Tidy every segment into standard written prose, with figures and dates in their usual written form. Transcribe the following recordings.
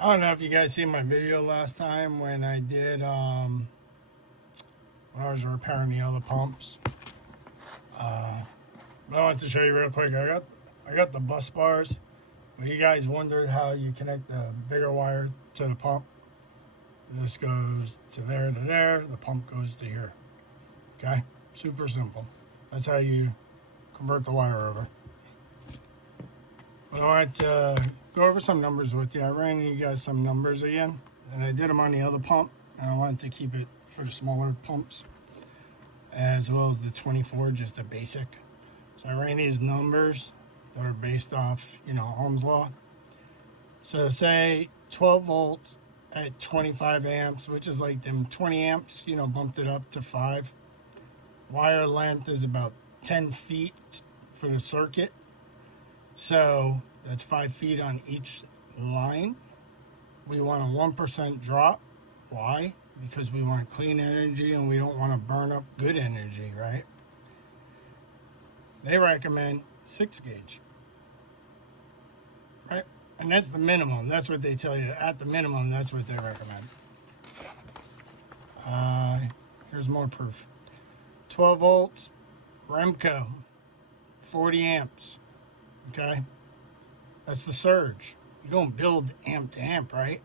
I don't know if you guys seen my video last time when I did when I was repairing the other pumps. But I wanted to show you real quick. I got the bus bars. But you guys wondered how you connect the bigger wire to the pump. This goes to there to there. The pump goes to here. Okay, super simple. That's how you convert the wire over. But I wanted to go over some numbers with you. I ran you guys some numbers again, and I did them on the other pump, and I wanted to keep it for the smaller pumps, as well as the 24, just the basic. So I ran these numbers that are based off, Ohm's law. So say 12 volts at 25 amps, which is like them 20 amps, bumped it up to 5. Wire length is about 10 feet for the circuit. So that's 5 feet on each line. We want a 1% drop. Why? Because we want clean energy and we don't want to burn up good energy, right? They recommend 6 gauge, right? And that's the minimum. That's what they tell you. At the minimum, that's what they recommend. Here's more proof. 12 volts, Remco, 40 amps. Okay? That's the surge. You don't build amp to amp, right?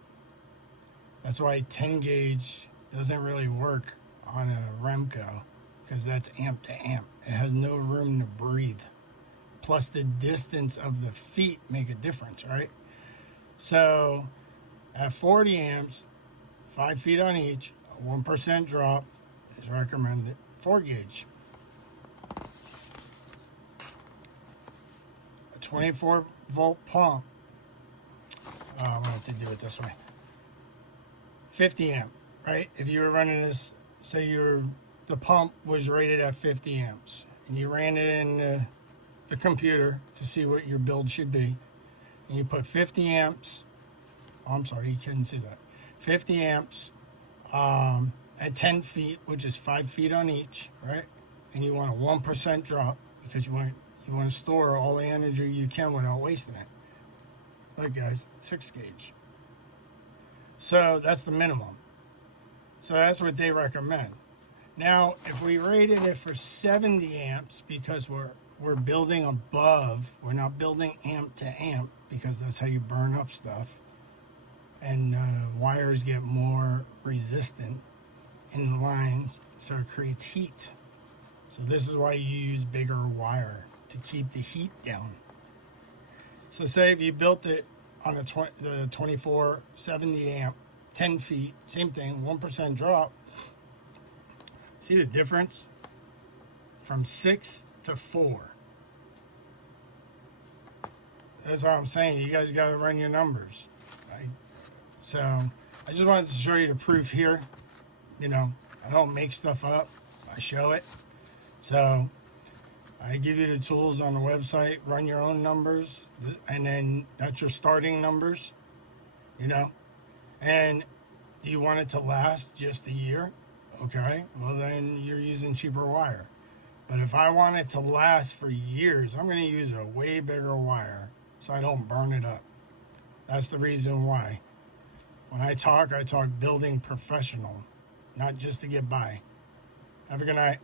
That's why 10 gauge doesn't really work on a Remco, because that's amp to amp. It has no room to breathe. Plus the distance of the feet make a difference, right? So at 40 amps, 5 feet on each, a 1% drop is recommended. 4 gauge. A 24 volt pump. I'm going to do it this way. 50 amp, right? If you were running this, say the pump was rated at 50 amps, and you ran it in the computer to see what your build should be, and you put 50 amps. Oh, I'm sorry, you couldn't see that. 50 amps at 10 feet, which is 5 feet on each, right? And you want a 1% drop because you want to store all the energy you can without wasting it. Look, guys, 6 gauge. So that's the minimum. So that's what they recommend. Now, if we rated it for 70 amps, because we're building above, we're not building amp to amp, because that's how you burn up stuff, and wires get more resistant in the lines, so it creates heat. So this is why you use bigger wire, to keep the heat down. So say if you built it on the 24 70 amp, 10 feet, same thing, 1% drop. See the difference? From 6 to 4. That's what I'm saying. You guys got to run your numbers, right? So I just wanted to show you the proof here. I don't make stuff up. I show it. So I give you the tools on the website. Run your own numbers, and then that's your starting numbers. And do you want it to last just a year? Okay, well then you're using cheaper wire. But if I want it to last for years, I'm going to use a way bigger wire so I don't burn it up. That's the reason why. When I talk building professional, not just to get by. Have a good night.